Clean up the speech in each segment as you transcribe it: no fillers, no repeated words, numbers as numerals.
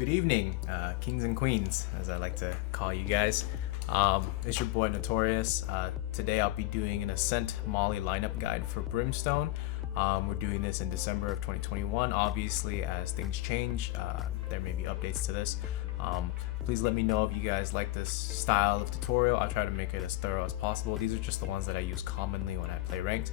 Good evening, kings and queens, as I like to call you guys. It's your boy Notorious. Today I'll be doing an ASCENT Molly lineup guide for Brimstone. We're doing this in December of 2021. Obviously, as things change, there may be updates to this. Please let me know if you guys like this style of tutorial. I'll try to make it as thorough as possible. These are just the ones that I use commonly when I play ranked.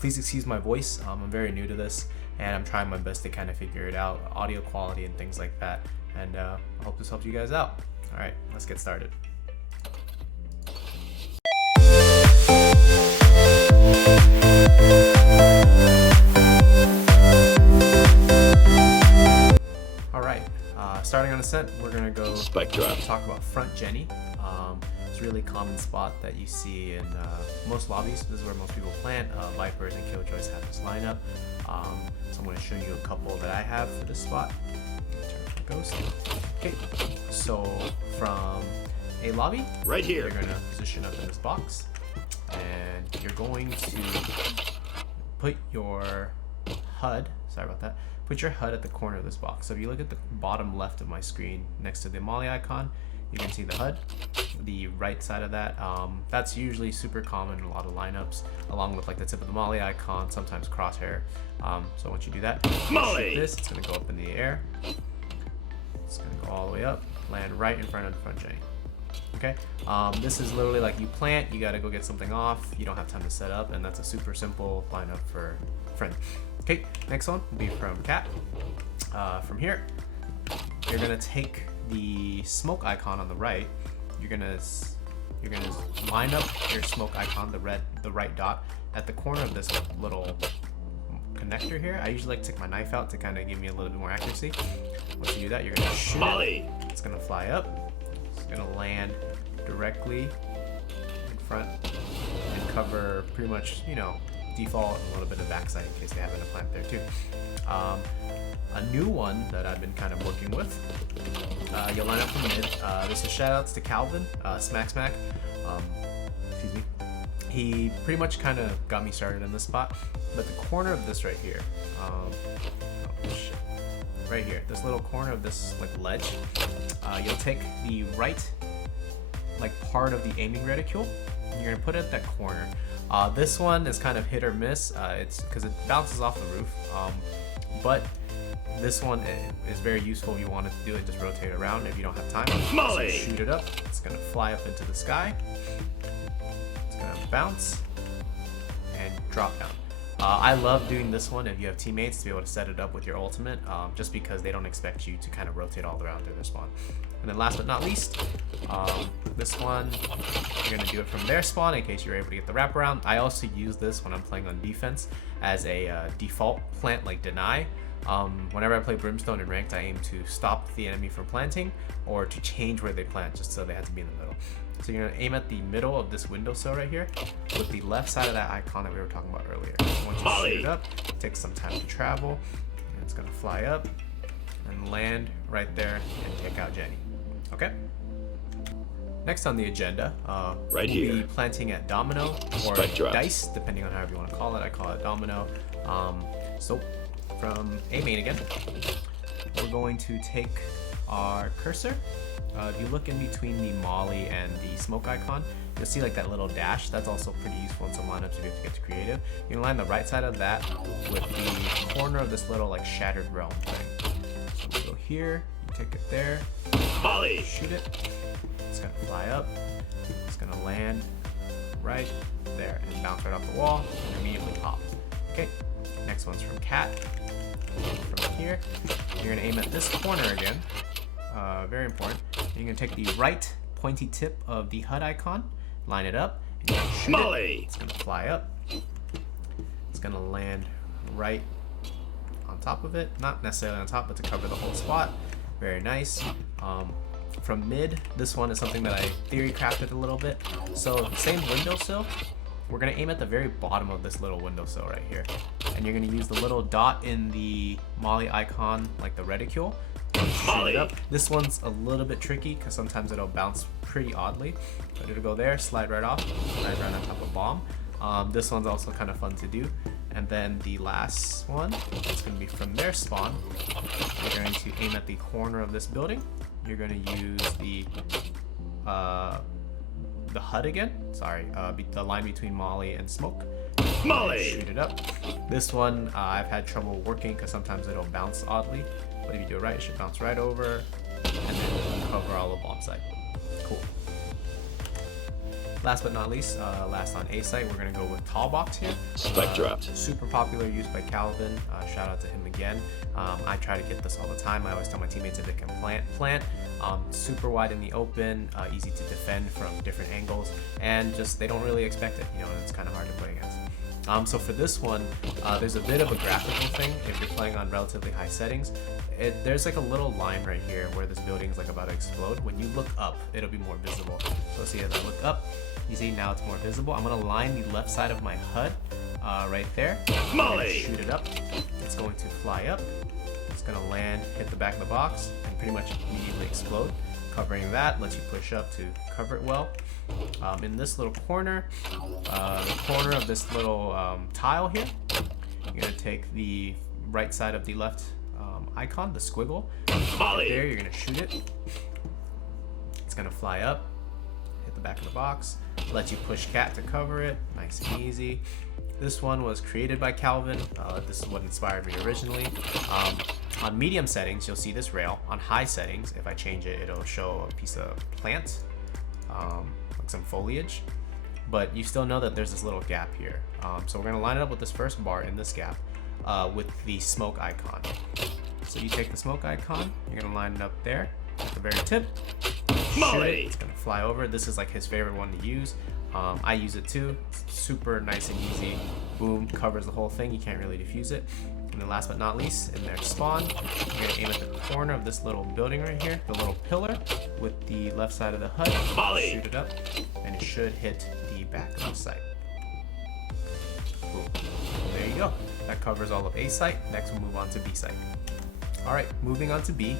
Please excuse my voice. I'm very new to this and I'm trying my best to kind of figure it out, audio quality and things like that. And I hope this helps you guys out. All right, let's get started. All right, starting on ASCENT, we're gonna go talk about front Jenny. It's a really common spot that you see in most lobbies. This is where most people plant. Vipers and Killjoys have this lineup. So I'm going to show you a couple that I have for this spot. Ghost. Okay, so from a lobby, right here, you're going to position up in this box, and you're going to put your HUD. Sorry about that. Put your HUD at the corner of this box. So if you look at the bottom left of my screen, next to the Molly icon, you can see the HUD. The right side of that, that's usually super common in a lot of lineups, along with like the tip of the Molly icon, sometimes crosshair. So once you do that, Molly, shoot this, it's going to go up in the air. It's going to go all the way up, land right in front of the front Jenny. Okay, this is literally like you plant, you got to go get something off, you don't have time to set up, and that's a super simple lineup for friend. Okay, next one will be from Cat. From here, you're going to take the smoke icon on the right. You're gonna line up your smoke icon, the right dot, at the corner of this little connector here. I usually like to take my knife out to kind of give me a little bit more accuracy. Once you do that, you're gonna shoot it. It's gonna fly up. It's gonna land directly in front and cover pretty much, you know, default and a little bit of backside in case they happen to plant there too. A new one that I've been kind of working with, you'll line up from mid. This is shoutouts to Calvin, SmackSmack. Excuse me. He pretty much kind of got me started in this spot, but the corner of this right here, right here, this little corner of this like ledge, you'll take the right like part of the aiming reticule, and you're gonna put it at that corner. This one is kind of hit or miss. It's because it bounces off the roof, but this one is very useful if you want to do it. Just rotate around if you don't have time. So shoot it up. It's gonna fly up into the sky. It's gonna bounce and drop down. I love doing this one if you have teammates to be able to set it up with your ultimate, just because they don't expect you to kind of rotate all around their spawn. And then last but not least, this one, you're gonna do it from their spawn in case you're able to get the wraparound. I also use this when I'm playing on defense as a default plant, like deny. Whenever I play Brimstone in ranked, I aim to stop the enemy from planting or to change where they plant just so they have to be in the middle. So you're gonna aim at the middle of this windowsill right here with the left side of that icon that we were talking about earlier. Once you shoot it up, it takes some time to travel, and it's gonna fly up and land right there and take out Jenny. Okay? Next on the agenda, we'll be planting at Domino or Dice, depending on however you want to call it. I call it Domino. So from A main again, we're going to take our cursor. If you look in between the Molly and the smoke icon, you'll see like that little dash. That's also pretty useful in some lineups if you have to get too creative. You can line the right side of that with the corner of this little like shattered realm thing. So we go here, you take it there, Molly, shoot it. It's gonna fly up. It's gonna land right there and bounce right off the wall and immediately pop. Okay. Next one's from Cat. From here, you're gonna aim at this corner again. Very important. You're gonna take the right pointy tip of the HUD icon, line it up, and you're gonna shoot it. It's gonna fly up. It's gonna land right on top of it. Not necessarily on top, but to cover the whole spot. Very nice. From mid, this one is something that I theory crafted a little bit. So same windowsill. We're gonna aim at the very bottom of this little windowsill right here. And you're gonna use the little dot in the Molly icon, like the reticule, shoot it up. This one's a little bit tricky because sometimes it'll bounce pretty oddly. But it'll go there, slide right off, slide right on top of bomb. This one's also kind of fun to do. And then the last one is going to be from their spawn. You're going to aim at the corner of this building. You're going to use the HUD again. Sorry, the line between Molly and Smoke. Molly! Shoot it up. This one I've had trouble working because sometimes it'll bounce oddly. But if you do it right, it should bounce right over and then cover all the bomb site. Cool. Last but not least, last on A site, we're going to go with Tallbox here. Spike dropped. Super popular, used by Calvin. Shout out to him again. I try to get this all the time. I always tell my teammates if they can plant. Super wide in the open, easy to defend from different angles, and just they don't really expect it, you know, and it's kind of hard to play against. So for this one, there's a bit of a graphical thing if you're playing on relatively high settings. There's like a little line right here where this building is like about to explode. When you look up, it'll be more visible. So see, as I look up, you see now it's more visible. I'm gonna line the left side of my HUD right there. Molly! Shoot it up. It's going to fly up. It's gonna land, hit the back of the box, and pretty much immediately explode. Covering that lets you push up to cover it well. In this little corner, the corner of this little tile here, you're gonna take the right side of the left icon, the squiggle. Molly! There, you're gonna shoot it. It's gonna fly up, hit the back of the box, let you push cat to cover it. Nice and easy. This one was created by Calvin. This is what inspired me originally. On medium settings, you'll see this rail. On high settings, if I change it, it'll show a piece of plant, like some foliage. But you still know that there's this little gap here. So we're gonna line it up with this first bar in this gap with the smoke icon. So you take the smoke icon, you're gonna line it up there at the very tip. Molly! It's gonna fly over. This is like his favorite one to use. I use it too. It's super nice and easy. Boom, covers the whole thing. You can't really defuse it. And then last but not least, in their spawn, you're gonna aim at the corner of this little building right here, the little pillar with the left side of the HUD. Molly! Shoot it up, and it should hit the back of the site. Boom. There you go. That covers all of A site. Next, we'll move on to B site. All right, moving on to B.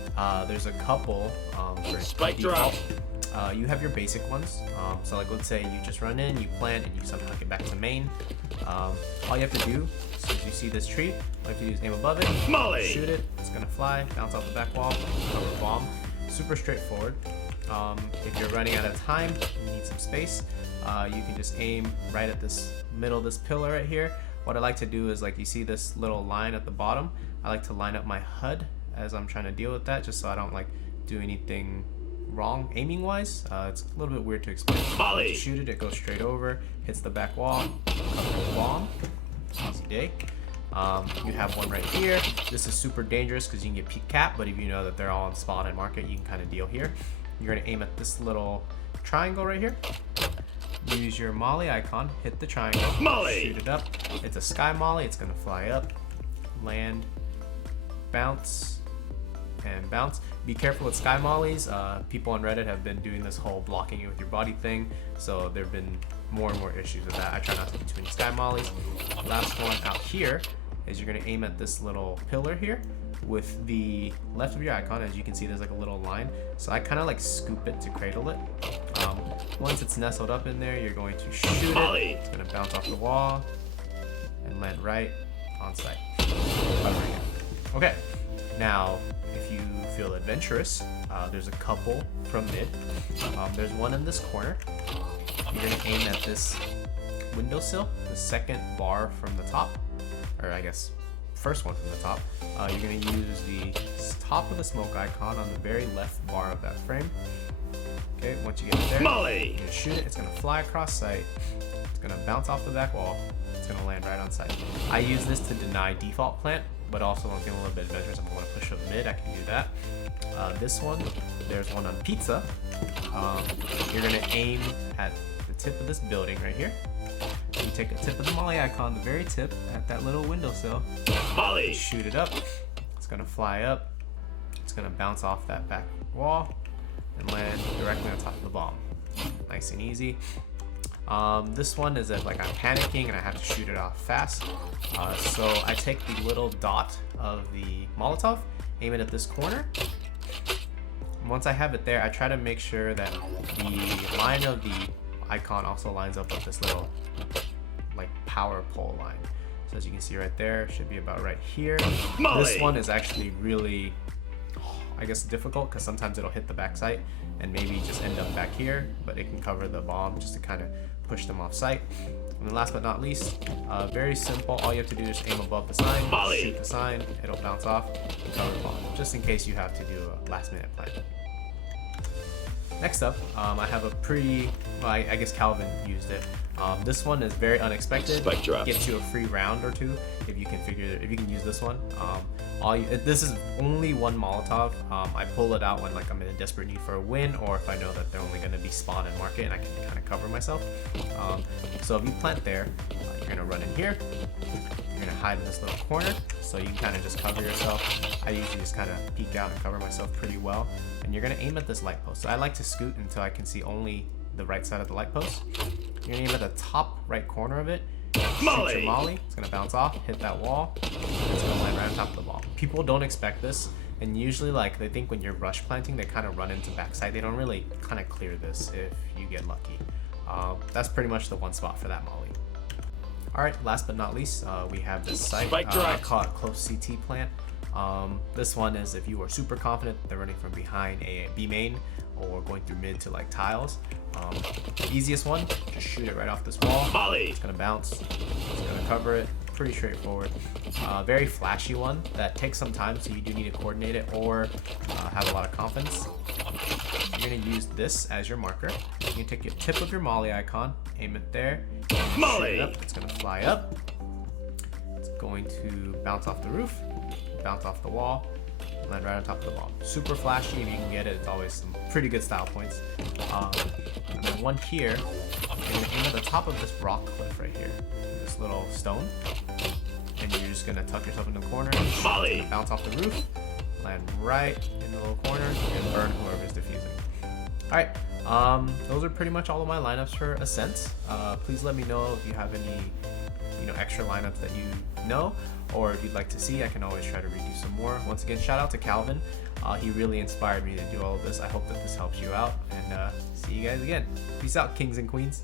There's a couple for Spike drop. You have your basic ones. So like let's say you just run in, you plant, and you somehow get back to main. All you have to do is you see this tree, all you have to do is aim above it, Molly! shoot it, it's gonna fly, bounce off the back wall, cover bomb. Super straightforward. If you're running out of time, you need some space, you can just aim right at this middle of this pillar right here. What I like to do is, like, you see this little line at the bottom, I like to line up my HUD as I'm trying to deal with that, just so I don't like do anything wrong aiming wise. It's a little bit weird to explain. Molly! Shoot it, it goes straight over, hits the back wall, cover the bomb. Easy day. You have one right here. This is super dangerous because you can get peak cap, but if you know that they're all on spawn and market, you can kind of deal here. You're gonna aim at this little triangle right here. Use your molly icon, hit the triangle, Molly! shoot it up. It's a sky molly, it's gonna fly up, land, bounce, and bounce. Be careful with sky mollies. People on Reddit have been doing this whole blocking it with your body thing, so there have been more and more issues with that. I try not to do too many sky mollies. Last one out here is you're gonna aim at this little pillar here with the left of your icon. As you can see, there's like a little line, so I kind of like scoop it to cradle it. Once it's nestled up in there, you're going to shoot it. It's gonna bounce off the wall and land right on site, covering it. Okay, now if you feel adventurous, there's a couple from mid. There's one in this corner. You're gonna aim at this windowsill, the second bar from the top, or I guess first one from the top. You're gonna use the top of the smoke icon on the very left bar of that frame. Okay, once you get there, Molly! you're gonna shoot it. It's gonna fly across sight. It's gonna bounce off the back wall. It's gonna land right on site. I use this to deny default plant, but also I'm feeling a little bit adventurous. I'm gonna push up mid. I can do that. This one, there's one on pizza. You're gonna aim at the tip of this building right here. You take the tip of the molly icon, the very tip, at that little windowsill. Molly! Shoot it up. It's gonna fly up. It's gonna bounce off that back wall and land directly on top of the bomb. Nice and easy. This one is if like I'm panicking and I have to shoot it off fast. So I take the little dot of the Molotov, aim it at this corner. Once I have it there, I try to make sure that the line of the icon also lines up with this little like power pole line. So as you can see right there, should be about right here. Molly. This one is actually really, I guess, difficult because sometimes it'll hit the backside and maybe just end up back here, but it can cover the bomb just to kind of push them off site. And then last but not least, very simple. All you have to do is aim above the sign, Molly. shoot the sign, it'll bounce off and cover the bomb, just in case you have to do a last minute plan. Next up, I have a pretty, well, I guess Calvin used it. This one is very unexpected. Spike drop. Gets you a free round or two if you can use this one. This is only one Molotov. I pull it out when like I'm in a desperate need for a win, or if I know that they're only going to be spawn and market and I can kind of cover myself. So if you plant there, you're gonna run in here. You're gonna hide in this little corner, so you can kind of just cover yourself. I usually just kind of peek out and cover myself pretty well. And you're gonna aim at this light post. So I like to scoot until I can see only the right side of the light post. You're gonna aim at the top right corner of it. Shoot your molly. It's gonna bounce off, hit that wall. It's gonna land right on top of the ball. People don't expect this, and usually like they think when you're rush planting, they kind of run into backside. They don't really kind of clear this if you get lucky. That's pretty much the one spot for that molly. All right, last but not least, we have this site. I call it close CT plant. This one is if you are super confident they're running from behind a B main or going through mid to like tiles. The easiest one, just shoot it right off this wall. Molly. It's gonna bounce. It's gonna cover it. Pretty straightforward. Very flashy one that takes some time, so you do need to coordinate it or have a lot of confidence. You're gonna use this as your marker. You can take your tip of your molly icon, aim it there, Molly. shoot it up. It's gonna fly up. It's going to bounce off the roof, bounce off the wall, land right on top of the ball. Super flashy. If you can get it, it's always some pretty good style points. And then one here, you're gonna aim at the top of this rock cliff right here, this little stone, and you're just gonna tuck yourself in the corner, Molly. bounce off the roof, land right in the little corner, and burn whoever's defusing. All right, those are pretty much all of my lineups for Ascent. Please let me know if you have any, extra lineups that you know, or if you'd like to see. I can always try to redo some more. Once again, shout out to Calvin. He really inspired me to do all of this. I hope that this helps you out, and see you guys again. Peace out, kings and queens.